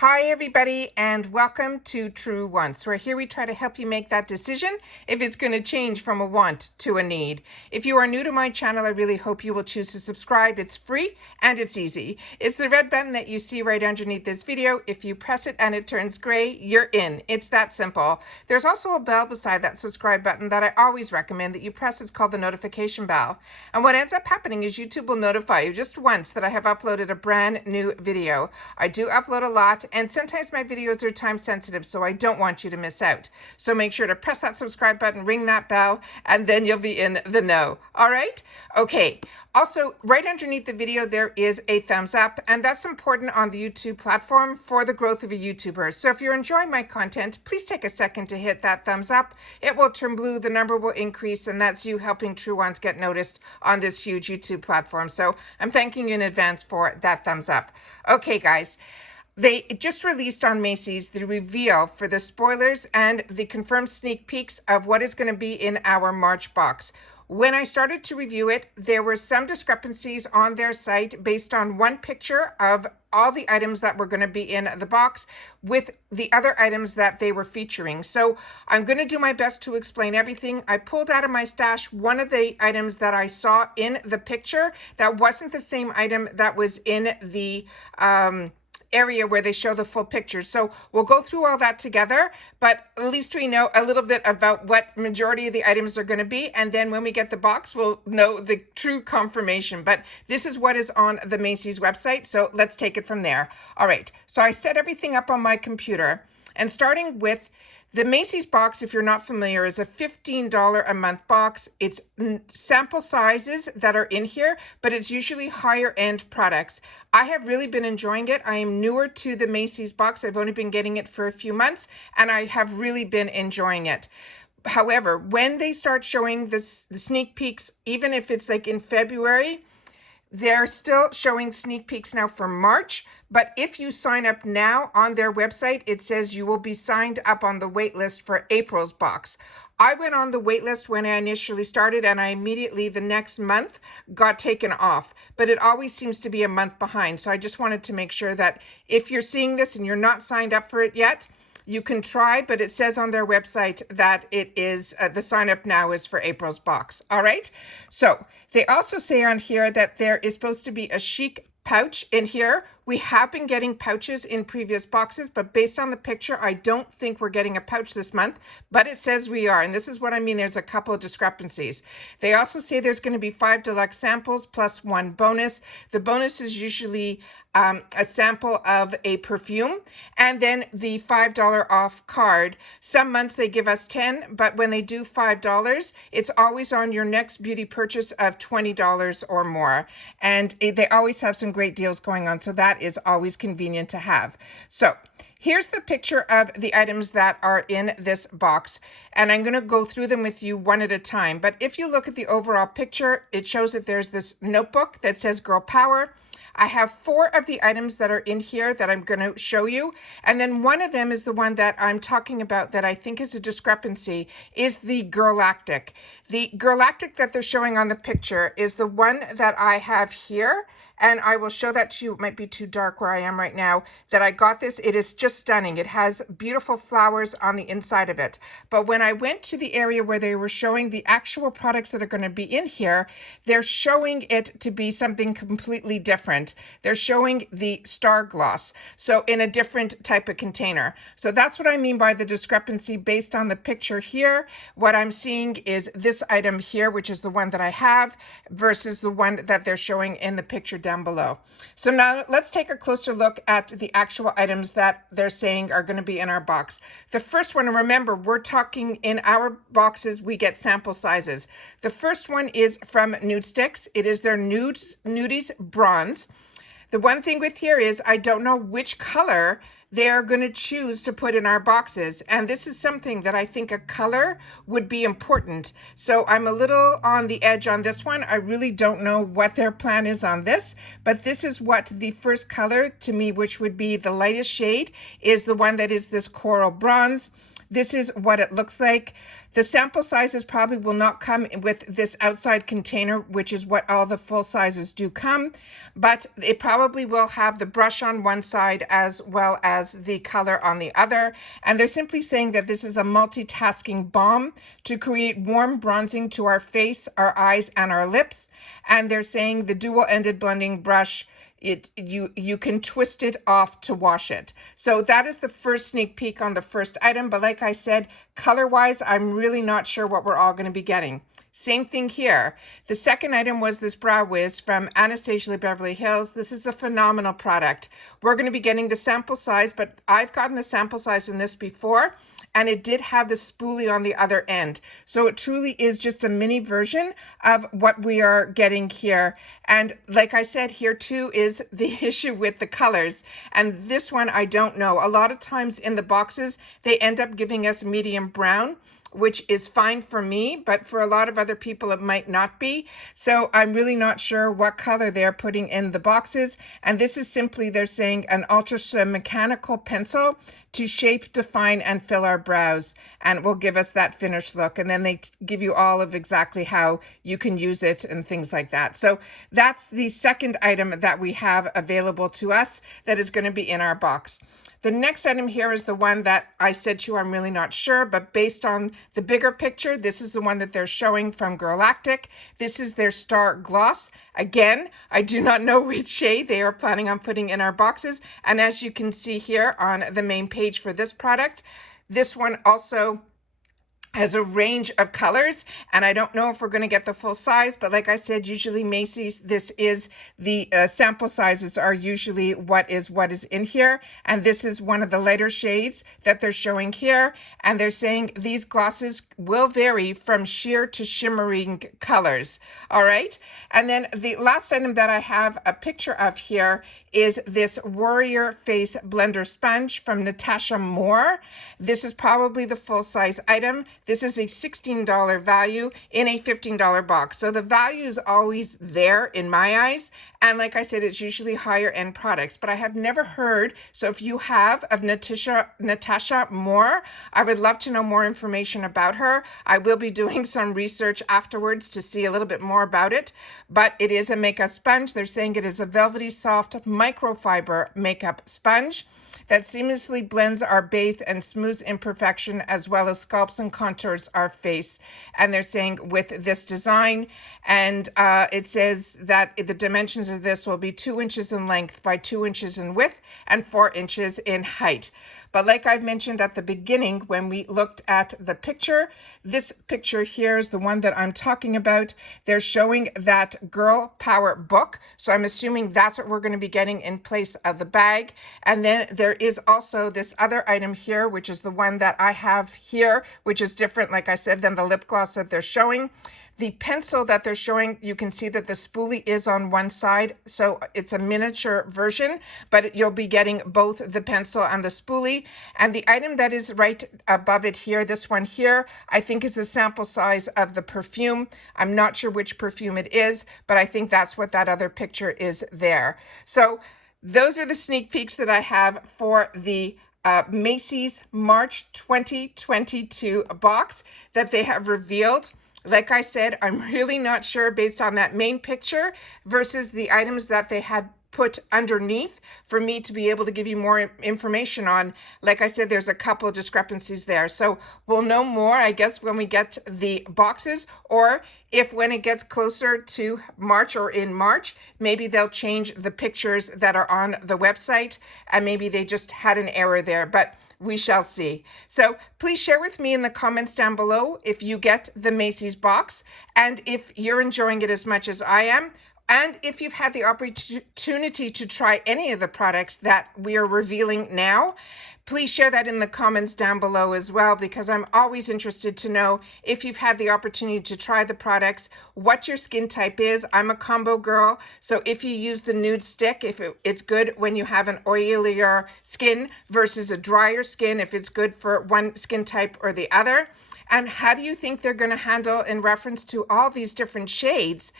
Hi everybody and welcome to True Wants, where here we try to help you make that decision if it's going to change from a want to a need. If you are new to my channel, I really hope you will choose to subscribe. It's free and it's easy. It's the red button that you see right underneath this video. If you press it and it turns gray, you're in. It's that simple. There's also a bell beside that subscribe button that I always recommend that you press. It's called the notification bell. And what ends up happening is YouTube will notify you just once that I have uploaded a brand new video. I do upload a lot. And sometimes my videos are time sensitive, so I don't want you to miss out. So make sure to press that subscribe button, ring that bell, and then you'll be in the know. All right? Okay. Also, right underneath the video, there is a thumbs up, and that's important on the YouTube platform for the growth of a YouTuber. So if you're enjoying my content, please take a second to hit that thumbs up. It will turn blue, the number will increase, and that's you helping True Ones get noticed on this huge YouTube platform. So I'm thanking you in advance for that thumbs up. Okay, guys. They just released on Macy's the reveal for the spoilers and the confirmed sneak peeks of what is going to be in our March box. When I started to review it, there were some discrepancies on their site based on one picture of all the items that were going to be in the box with the other items that they were featuring. So I'm going to do my best to explain everything. I pulled out of my stash one of the items that I saw in the picture that wasn't the same item that was in the area where they show the full picture. So we'll go through all that together, but at least we know a little bit about what majority of the items are going to be. And then when we get the box, we'll know the true confirmation. But this is what is on the Macy's website. So let's take it from there. All right. So I set everything up on my computer, and starting with the Macy's box, if you're not familiar, is a $15 a month box. It's sample sizes that are in here, but it's usually higher end products. I have really been enjoying it. I am newer to the Macy's box. I've only been getting it for a few months, and I have really been enjoying it. However, when they start showing the sneak peeks, even if it's like in February, they're still showing sneak peeks now for March, but if you sign up now on their website, it says you will be signed up on the wait list for April's box. I went on the wait list when I initially started, and I immediately the next month got taken off, but it always seems to be a month behind. So I just wanted to make sure that if you're seeing this and you're not signed up for it yet, you can try, but it says on their website that it is the sign up now is for April's box. All right. So they also say on here that there is supposed to be a chic pouch in here. We have been getting pouches in previous boxes, but based on the picture, I don't think we're getting a pouch this month, but it says we are. And this is what I mean. There's a couple of discrepancies. They also say there's going to be 5 deluxe samples plus 1 bonus. The bonus is usually a sample of a perfume, and then the $5 off card. Some months they give us 10, but when they do $5, it's always on your next beauty purchase of $20 or more. And they always have some great deals going on. So that is always convenient to have. So here's the picture of the items that are in this box, and I'm going to go through them with you one at a time. But if you look at the overall picture, it shows that there's this notebook that says Girl Power. I have 4 of the items that are in here that I'm going to show you. And then one of them is the one that I'm talking about that I think is a discrepancy, is the Girlactik. The Girlactik that they're showing on the picture is the one that I have here. And I will show that to you. It might be too dark where I am right now that I got this. It is just stunning. It has beautiful flowers on the inside of it. But when I went to the area where they were showing the actual products that are going to be in here, they're showing it to be something completely different. They're showing the Star Gloss, so in a different type of container. So that's what I mean by the discrepancy based on the picture here. What I'm seeing is this item here, which is the one that I have, versus the one that they're showing in the picture down below. So now let's take a closer look at the actual items that they're saying are going to be in our box. The first one, and remember, we're talking in our boxes, we get sample sizes. The first one is from Nudestix. It is their Nudies Bronze. The one thing with here is I don't know which color they're going to choose to put in our boxes. And this is something that I think a color would be important. So I'm a little on the edge on this one. I really don't know what their plan is on this, but this is what the first color to me, which would be the lightest shade, is the one that is this coral bronze. This is what it looks like. The sample sizes probably will not come with this outside container, which is what all the full sizes do come, but it probably will have the brush on one side as well as the color on the other. And they're simply saying that this is a multitasking balm to create warm bronzing to our face, our eyes, and our lips. And they're saying the dual-ended blending brush, you can twist it off to wash it. So that is the first sneak peek on the first item. But like I said, color-wise, I'm really not sure what we're all going to be getting. Same thing here. The second item was this Brow Wiz from Anastasia Beverly Hills. This is a phenomenal product. We're going to be getting the sample size, but I've gotten the sample size in this before, and it did have the spoolie on the other end. So it truly is just a mini version of what we are getting here. And like I said, here too is the issue with the colors. And this one, I don't know. A lot of times in the boxes, they end up giving us medium brown, which is fine for me, but for a lot of other people, it might not be. So I'm really not sure what color they're putting in the boxes. And this is simply, they're saying, an ultra mechanical pencil to shape, define, and fill our brows. And it will give us that finished look. And then they give you all of exactly how you can use it and things like that. So that's the second item that we have available to us that is going to be in our box. The next item here is the one that I said to you, I'm really not sure, but based on the bigger picture, this is the one that they're showing from Girlactik. This is their Star Gloss. Again, I do not know which shade they are planning on putting in our boxes. And as you can see here on the main page for this product, this one also has a range of colors, and I don't know if we're going to get the full size, but like I said, usually Macy's, this is the sample sizes are usually what is in here, and this is one of the lighter shades that they're showing here, and they're saying these glosses will vary from sheer to shimmering colors. All right, and then the last item that I have a picture of here is this Warrior Face Blender Sponge from Natasha Moore. This is probably the full size item. This is a $16 value in a $15 box. So the value is always there in my eyes. And like I said, it's usually higher end products, but I have never heard. So if you have of Natasha Moore, I would love to know more information about her. I will be doing some research afterwards to see a little bit more about it, but it is a makeup sponge. They're saying it is a velvety soft microfiber makeup sponge that seamlessly blends our bathe and smooths imperfection as well as sculpts and contours our face. And they're saying with this design, and it says that the dimensions of this will be 2 inches in length by 2 inches in width and 4 inches in height. But like I've mentioned at the beginning, when we looked at the picture, this picture here is the one that I'm talking about. They're showing that Girl Power book. So I'm assuming that's what we're going to be getting in place of the bag. And then there is also this other item here, which is the one that I have here, which is different, like I said, than the lip gloss that they're showing. The pencil that they're showing, you can see that the spoolie is on one side, so it's a miniature version, but you'll be getting both the pencil and the spoolie. And the item that is right above it here, this one here, I think is the sample size of the perfume. I'm not sure which perfume it is, but I think that's what that other picture is there. So those are the sneak peeks that I have for the Macy's March 2022 box that they have revealed. Like I said, I'm really not sure based on that main picture versus the items that they had put underneath for me to be able to give you more information on. Like I said, there's a couple of discrepancies there. So we'll know more, I guess, when we get the boxes, or if when it gets closer to March or in March, maybe they'll change the pictures that are on the website and maybe they just had an error there. But we shall see. So please share with me in the comments down below if you get the Macy's box and if you're enjoying it as much as I am. And if you've had the opportunity to try any of the products that we are revealing now, please share that in the comments down below as well, because I'm always interested to know if you've had the opportunity to try the products, what your skin type is. I'm a combo girl, so if you use the nude stick, if it's good when you have an oilier skin versus a drier skin, if it's good for one skin type or the other. And how do you think they're going to handle in reference to all these different shades?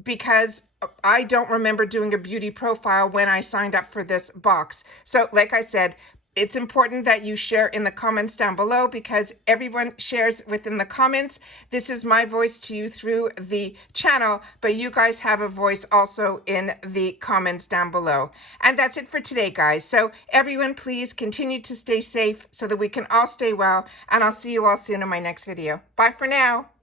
Because I don't remember doing a beauty profile when I signed up for this box. So like I said, It's important that you share in the comments down below because everyone shares within the comments. This is my voice to you through the channel, but you guys have a voice also in the comments down below. And that's it for today, guys. So everyone, please continue to stay safe so that we can all stay well, and I'll see you all soon in my next video. Bye for now.